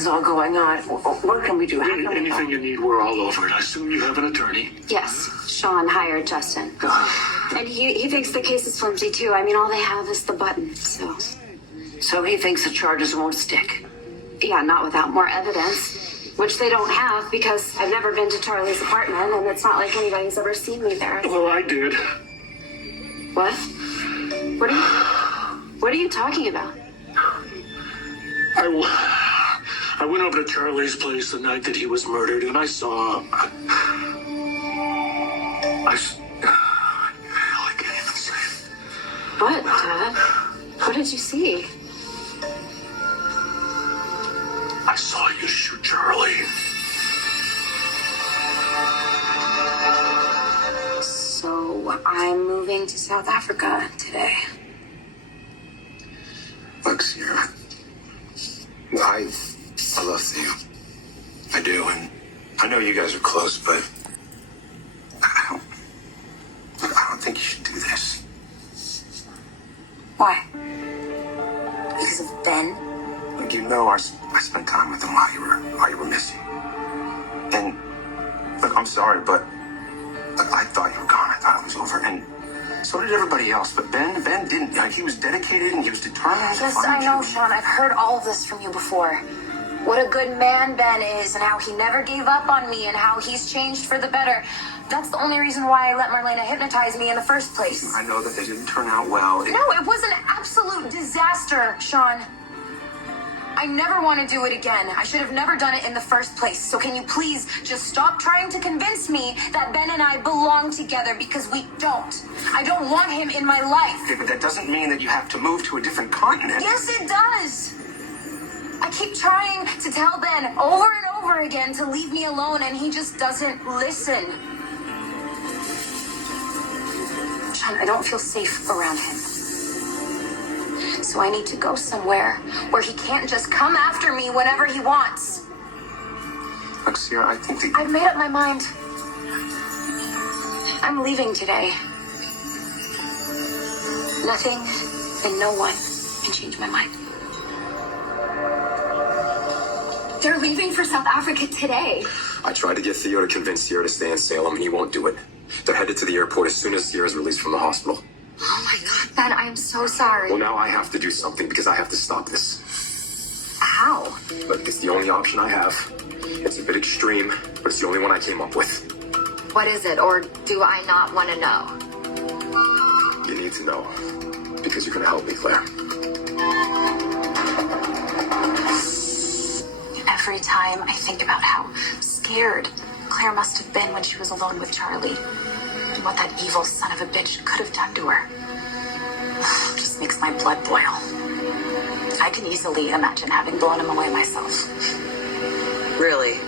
this is all going on. What can we do? How can we Anything help? you need, we're all over it. I assume you have an attorney. Yes, Sean hired Justin. And he thinks the case is flimsy too. I mean, all they have is the button, so. So he thinks the charges won't stick. Yeah, not without more evidence, which they don't have because I've never been to Charlie's apartment and it's not like anybody's ever seen me there. Well, I did. What? What are you talking about? I went over to Charlie's place the night that he was murdered, and I saw. I can't even say it. What, Dad? What did you see? I saw you shoot Charlie. So I'm moving to South Africa today. Look, Sierra, I love Theo. I do, and I know you guys are close, but I don't think you should do this. Why? Because of Ben? Like, you know, I spent time with him while you were missing. And look, I'm sorry, but look, I thought you were gone. I thought it was over, and so did everybody else. But Ben didn't. Like, he was dedicated and he was determined. Yes, I know, Sean. I've heard all of this from you before. What a good man Ben is, and how he never gave up on me, and how he's changed for the better. That's the only reason why I let Marlena hypnotize me in the first place. I know that they didn't turn out well. No, it was an absolute disaster, Sean. I never want to do it again. I should have never done it in the first place. So can you please just stop trying to convince me that Ben and I belong together, because we don't. I don't want him in my life. Okay, but that doesn't mean that you have to move to a different continent. Yes, it does. I keep trying to tell Ben over and over again to leave me alone, and he just doesn't listen. Sean, I don't feel safe around him. So I need to go somewhere where he can't just come after me whenever he wants. Look, Sierra, I think that... I've made up my mind. I'm leaving today. Nothing and no one can change my mind. They're leaving for South Africa today. I tried to get Theo to convince Sierra to stay in Salem, and he won't do it. They're headed to the airport as soon as Sierra's released from the hospital. Oh my God, Ben, I'm so sorry. Well, now I have to do something because I have to stop this. How? Look, it's the only option I have. It's a bit extreme, but it's the only one I came up with. What is it, or do I not want to know? You need to know, because you're going to help me, Claire. Every time I think about how scared Claire must have been when she was alone with Charlie, and what that evil son of a bitch could have done to her, just makes my blood boil. I can easily imagine having blown him away myself. Really?